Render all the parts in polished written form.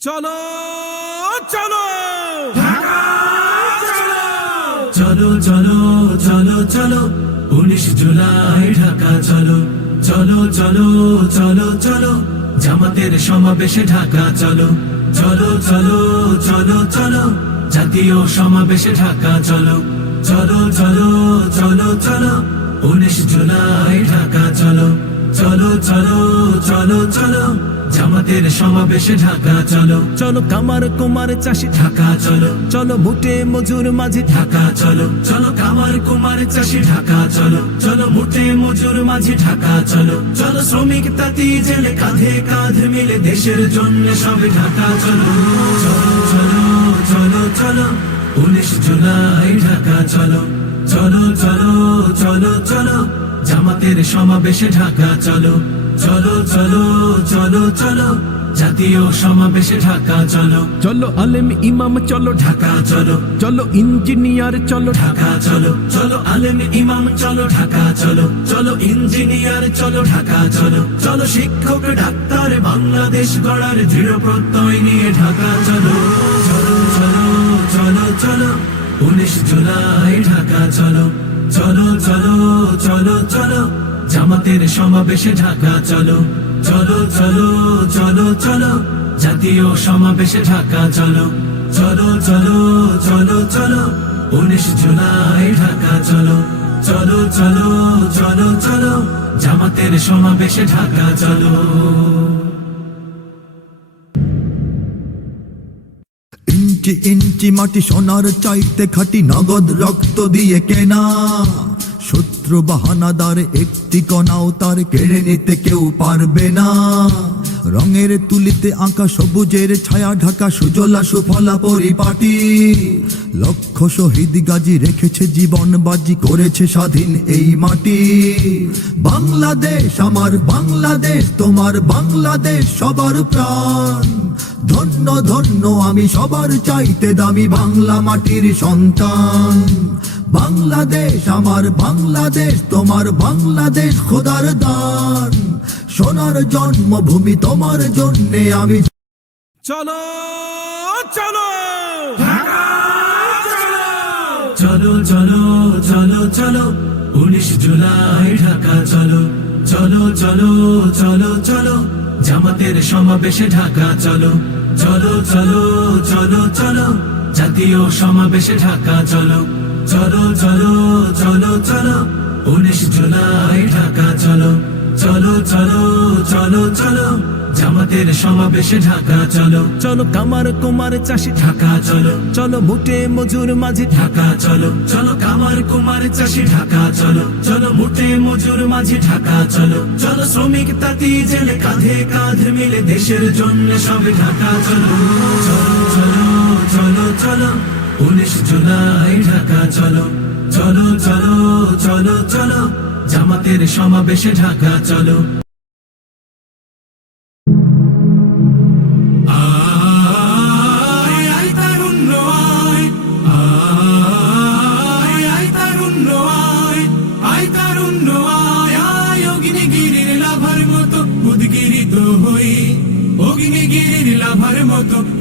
চলো চলো চলো চলো চলো চলো 19 জুলাই ঢাকা চলো চলো চলো চলো চলো জামাতের সমাবেশে ঢাকা চলো চলো চলো চলো চলো জাতীয় সমাবেশে ঢাকা চলো চলো চলো চলো চলো 19 জুলাই ঢাকা চলো চলো চলো চলো চলো জামাতের সমাবেশে ঢাকা চলো চলো কামার কুমার চাষি ঢাকা চলো চলো মুটে মজুর মাঝি ঢাকা চলো চলো কামার কুমার চাষি ঢাকা চলো চলো মুটে মজুর মাঝি ঢাকা চলো চলো শ্রমিক তাঁতি জেলে কাঁধে কাঁধ মিলে দেশের জন্য সবে ঢাকা চলো চলো চলো চলো চলো 19 জুলাই ঢাকা চলো চলো চলো চলো চলো জামাতের সমাবেশে ঢাকা চলো চলো চলো চলো চলো জাতীয় সমাবেশে ঢাকা চলো চলো আলেম ইমাম চলো ঢাকা চলো চলো ইঞ্জিনিয়ার চলো ঢাকা চলো চলো আলেম ইমাম চলো ঢাকা চলো চলো ইঞ্জিনিয়ার চলো ঢাকা চলো চলো শিক্ষক ডাক্তার বাংলাদেশ গড়ার দৃঢ় প্রত্যয় নিয়ে ঢাকা চলো চলো চলো চলো চলো 19 জুলাই ঢাকা চলো চলো চলো চলো চলো জামাতের সমাবেশে ঢাকা চলো চলো চলো চলো চলো জাতীয় সমাবেশে ঢাকা চলো চলো চলো চলো চলো 19 জুলাই ঢাকা চলো চলো চলো চলো চলো জামাতের সমাবেশে ঢাকা চলো ইঞ্চি ইঞ্চি মাটি সোনার চাইতে খাটি নগদ রক্ত দিয়ে কেনা শত্রু বাহানাদার একটি কণাও তার কেড়ে নিতে কেউ পারবে না রঙের তুলিতে আঁকা সবুজের ছায়া ঢাকা সুজলা সুফলা পরিপাটি লক্ষ শহীদ গাজী রেখেছে জীবন বাজি করেছে স্বাধীন এই মাটি বাংলাদেশ আমার বাংলাদেশ তোমার বাংলাদেশ সবার প্রাণ ধন্য ধন্য আমি সবার চাইতে দামি বাংলা মাটির সন্তান বাংলাদেশ আমার বাংলাদেশ তোমার বাংলাদেশ খোদার দান সোনার জন্মভূমি তোমার জন্যে আমি চলো চলো চলো চলো চলো চলো 19 জুলাই ঢাকা চলো চলো চলো চলো চলো জামাতের সমাবেশে ঢাকা চলো চলো চলো চলো চলো জাতীয় সমাবেশে ঢাকা চলো চলো চলো চলো চলো 19 জুলাই ঢাকা চলো চলো চলো চলো চলো জামাতের সমাবেশে ঢাকা চলো চলো কামার কুমার চাষি ঢাকা চলো চলো মুটে মজুর মাঝি ঢাকা চলো চলো কামার কুমার চাষি ঢাকা চলো চলো মুটে মজুর মাঝি ঢাকা চলো চলো শ্রমিক তাঁতি জেলে কাঁধে কাঁধ মিলে দেশের জন্য সবে ঢাকা চলো চলো চলো চলো চলো 19 জুলাই ঢাকা চলো চলো চলো চলো চলো জামাতের সমাবেশে ঢাকা চলো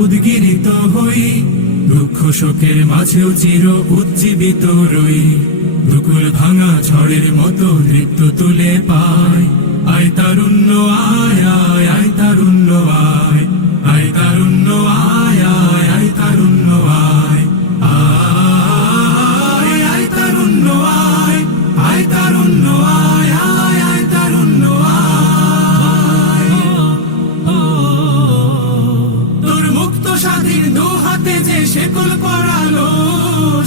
উদ্গিরিত হই দুঃখ শোকের মাঝেও চির উজ্জীবিত রই দুকুল ভাঙা ঝড়ের মতো নৃত্য তুলে পায় আয় তারুণ্য আয় আয় আয় তারুণ্য আয় আয় তারুণ্য আয় আয় আয় তারুণ্য আয় আয় আয় তারুণ্য আয় আয় তারুণ্য আয় আয় আয় তারুণ্য স্বাধীন দু হাতে যে শেকল পরালো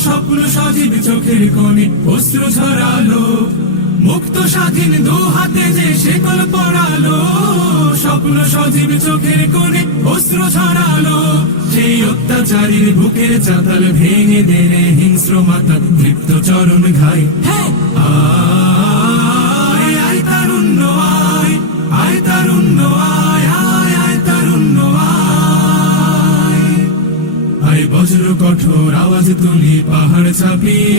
স্বপ্ন সজীব চোখের কোণে অশ্রু ঝরালো মুক্ত স্বাধীন দু হাতে যে শেকল পরালো স্বপ্ন সজীব চোখের কোণে অশ্রু ঝরালো সেই অত্যাচারীর বুকের চাতাল ভেঙে দেনে হিংস্র মাতা তৃপ্ত চরণ ঘাই আয় আয় তারুণ্য আয় আয় তারুণ্য আয় আয় আয় তারুণ্য আয় বজ্র কঠোর আওয়াজ তুলি পাহাড় ছাপিয়ে,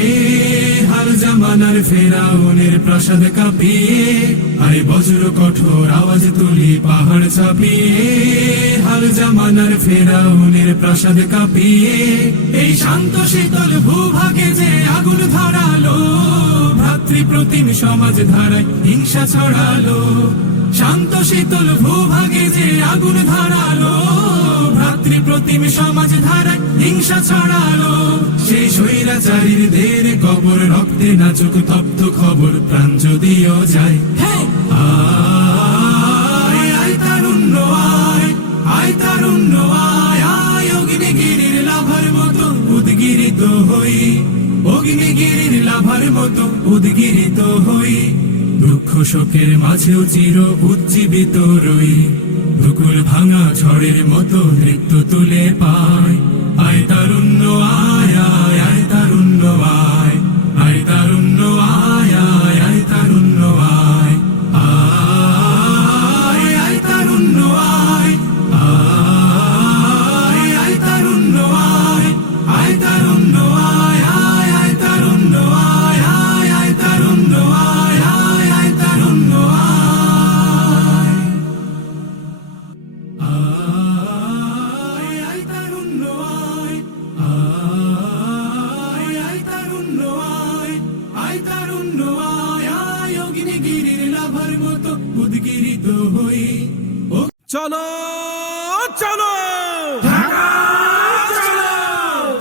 হাল জামানার ফেরাউনের প্রাসাদ কাঁপিয়ে। আরে বজ্র কঠোর আওয়াজ তুলি পাহাড় ছাপিয়ে, হাল জামানার ফেরাউনের প্রাসাদ কাঁপিয়ে। এই শান্ত শীতল ভূভাগে যে আগুন ধরালো, ভ্রাতৃপ্রতিম সমাজ ধারায় হিংসা ছড়ালো। শান্ত শীতল ভূভাগে যে আগুন ধরালো, ভ্রাতৃপ্রতিম সমাজ ধারায় হিংসা ছড়ালো। সেই স্বৈরাচারীর দের কবর রক্তে নাচুক তপ্ত খবর, প্রাণ যদিও যায়। আয় আয় তারুণ্য আয়, আয় তারুণ্য আয়, আয় অগ্নিগিরির লাভার মতো উদ্গিরিত হই, অগ্নিগিরির লাভার মতো উদ্গিরিত হই। দুঃখ শোকের মাঝেও চির উজ্জীবিত রই, দুকুল ভাঙা ঝড়ের মতো নৃত্য তুলে পায়। আয় তারুণ্য আয়, আয় আয় তারুণ্য আয়, আয় তারুণ্য আয়, আয় আয় তারুণ্য আয়। আয় আয় তারুণ্য আয়, আয় আয় তারুণ্য আয়, আয় তারুণ্য আয়, আয় আয় তারুণ্য আয়, আয় আয় তারুণ্য আয়, আয় আয় তারুণ্য আয়। আয় আয় তারুণ্য আয়, আয় আয় তারুণ্য আয়, আয় তারুণ্য আয়, আয় অগ্নিগিরির লাভার মতো উদ্গিরিত হই। চলো চলো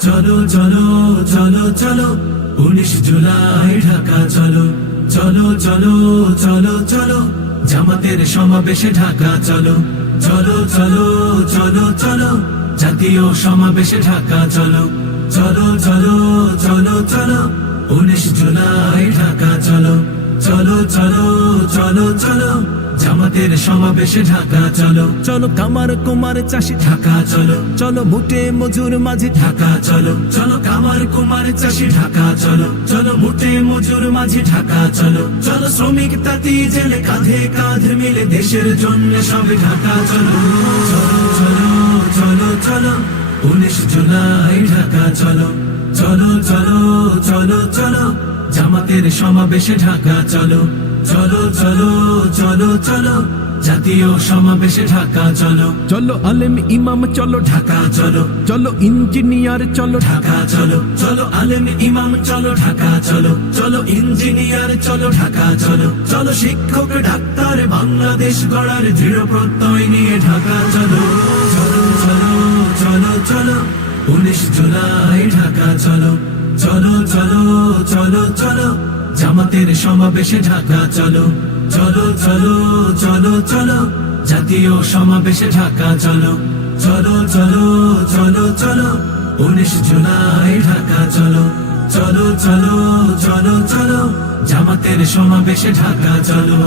চলো চলো চলো চলো 19 জুলাই ঢাকা চলো, চলো চলো চলো চলো জামাতের সমাবেশে ঢাকা চলো, চলো চলো চলো চলো জাতীয় সমাবেশে ঢাকা চলো, চলো চলো চলো চলো 19 জুলাই ঢাকা চলো, চলো চলো চলো চলো জামাতের সমাবেশে ঢাকা চলো, চলো কামার কুমার চাষি ঢাকা চলো, চলো মুটে মজুর মাঝি ঢাকা চলো, চলো কামার কুমার চাষি ঢাকা চলো, চলো মুঠে মজুর মাঝি ঢাকা চলো, চলো শ্রমিক তাঁতি জেলে কাঁধে কাঁধ মিলে দেশের জন্য সবে ঢাকা চলো, চলো চলো চলো চলো 19 জুলাই ঢাকা চলো, চলো চলো চলো চলো জামাতের সমাবেশে ঢাকা চলো, চলো চলো চলো চলো জাতীয় সমাবেশে ঢাকা চলো, চলো আলেম ইমাম চলো ঢাকা চলো, চলো ইঞ্জিনিয়ার চলো ঢাকা চলো, চলো আলেম ইমাম চলো ঢাকা চলো, চলো ইঞ্জিনিয়ার চলো ঢাকা চলো, চলো শিক্ষক ডাক্তার বাংলাদেশ গড়ার দৃঢ় প্রত্যয় নিয়ে ঢাকা চলো, চলো চলো চলো চলো 19 জুলাই ঢাকা চলো, চলো চলো চলো চলো জামাতের সমাবেশে ঢাকা চলো, চলো চলো চলো চলো জাতীয় সমাবেশে ঢাকা চলো, চলো চলো চলো চলো 19 জুলাই ঢাকা চলো, চলো চলো চলো চলো জামাতের সমাবেশে ঢাকা চলো।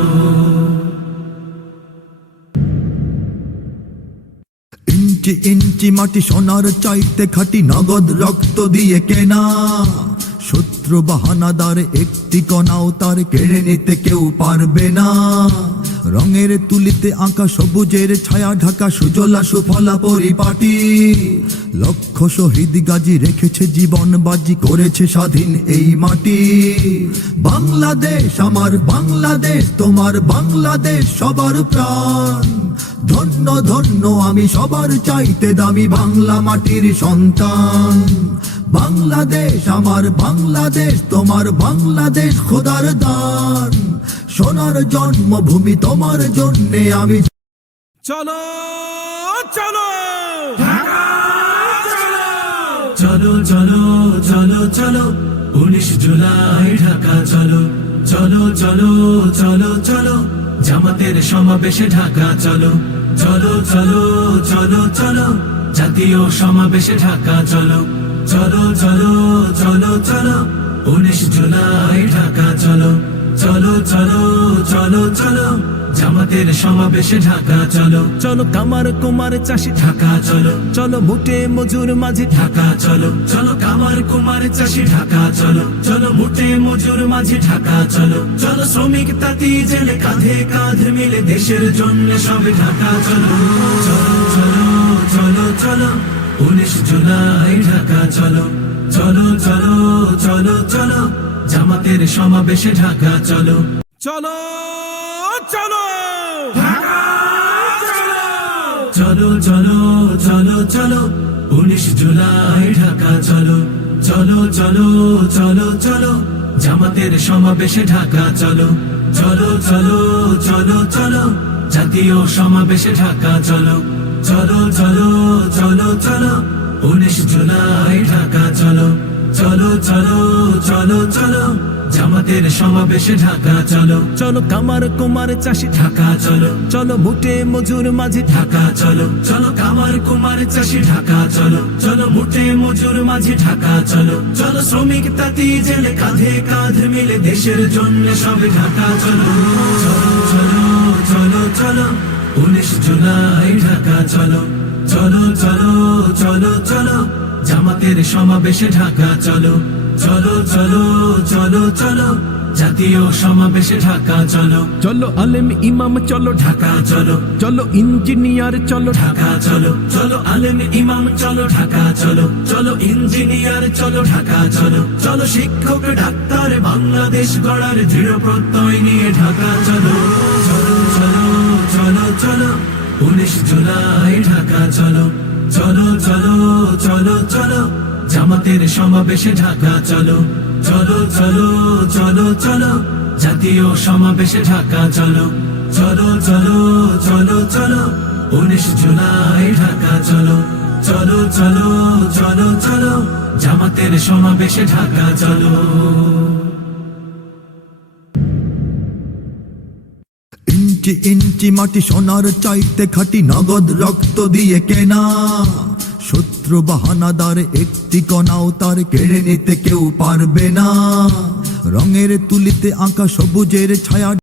ইঞ্চি ইঞ্চি মাটি সোনার চাইতে খাটি নগদ রক্ত দিয়ে কেনা, শত্রু বাহানাদার একটি কণাও তার কেড়ে নিতে কেউ পারবে না। রঙের তুলিতে আঁকা সবুজের ছায়া ঢাকা সুজলা সুফলা পরিপাটি, লক্ষ শহীদ গাজী রেখেছে জীবন বাজি করেছে স্বাধীন এই মাটি। বাংলাদেশ আমার বাংলাদেশ, তোমার বাংলাদেশ সবার প্রাণ, ধন্য ধন্য আমি সবার চাইতে দামি বাংলা মাটির সন্তান। বাংলাদেশ আমার বাংলাদেশ, তোমার বাংলাদেশ খোদার দান, সোনার জন্মভূমি তোমার জন্যে আমি। চলো চলো চলো চলো চলো চলো 19 জুলাই ঢাকা চলো, চলো চলো চলো চলো জামাতের সমাবেশে ঢাকা চলো, চলো চলো চলো চলো জাতীয় সমাবেশে ঢাকা চলো, চলো চলো চলো চলো 19 জুলাই ঢাকা চলো, চলো চলো চলো চলো জামাতের সমাবেশে ঢাকা চলো, চলো কামার কুমার চাষি ঢাকা চলো, চলো মুটে মজুর মাঝি ঢাকা চলো, চলো কামার কুমার চাষি ঢাকা চলো, চলো মুঠে মজুর মাঝি ঢাকা চলো, চলো শ্রমিক তাঁতি জেলে কাঁধে কাঁধ মিলে দেশের জন্য সবে ঢাকা চলো, চলো চলো চলো চলো 19 জুলাই ঢাকা চলো চলো চলো চলো চলো জামাতের সমাবেশে ঢাকা চলো চলো চলো চলো চলো চলো চলো 19 জুলাই ঢাকা চলো চলো চলো চলো চলো জামাতের সমাবেশে ঢাকা চলো চলো চলো চলো চলো জাতীয় সমাবেশে ঢাকা চলো চলো চলো চলো চলো 19 জুলাই ঢাকা চলো চলো চলো চলো চলো জামাতের সমাবেশে ঢাকা চলো চলো কামার কুমার চাষি ঢাকা চলো চলো মুটে মজুর মাঝি ঢাকা চলো চলো কামার কুমার চাষি ঢাকা চলো চলো মুঠে মজুর মাঝি ঢাকা চলো চলো শ্রমিক তাঁতি জেলে কাঁধে কাঁধ মিলে দেশের জন্য সবে ঢাকা চলো চলো চলো চলো চলো 19 জুলাই ঢাকা চলো চলো চলো চলো চলো জামাতের সমাবেশে ঢাকা চলো চলো চলো চলো চলো জাতীয় সমাবেশে ঢাকা চলো চলো আলেম ইমাম চলো ঢাকা চলো চলো ইঞ্জিনিয়ার চলো ঢাকা চলো চলো আলেম ইমাম চলো ঢাকা চলো চলো ইঞ্জিনিয়ার চলো ঢাকা চলো চলো শিক্ষক ডাক্তার বাংলাদেশ গড়ার দৃঢ় প্রত্যয় নিয়ে ঢাকা চলো চলো চলো চলো চলো 19 জুলাই ঢাকা চলো চলো চলো চলো চলো জামাতের সমাবেশে ঢাকা চলো চলো চলো চলো চলো জাতীয় সমাবেশে ঢাকা চলো চলো চলো চলো চলো 19 জুলাই ঢাকা চলো চলো চলো চলো চলো জামাতের সমাবেশে ঢাকা চলো ইঞ্চি ইঞ্চি মাটি সোনার চাইতে খাটি নগদ রক্ত দিয়ে কেনা শত্রু বাহানাদার একটি কণাও তার কেড়ে নিতে কেউ পারবে না রঙের তুলিতে আঁকা সবুজের ছায়া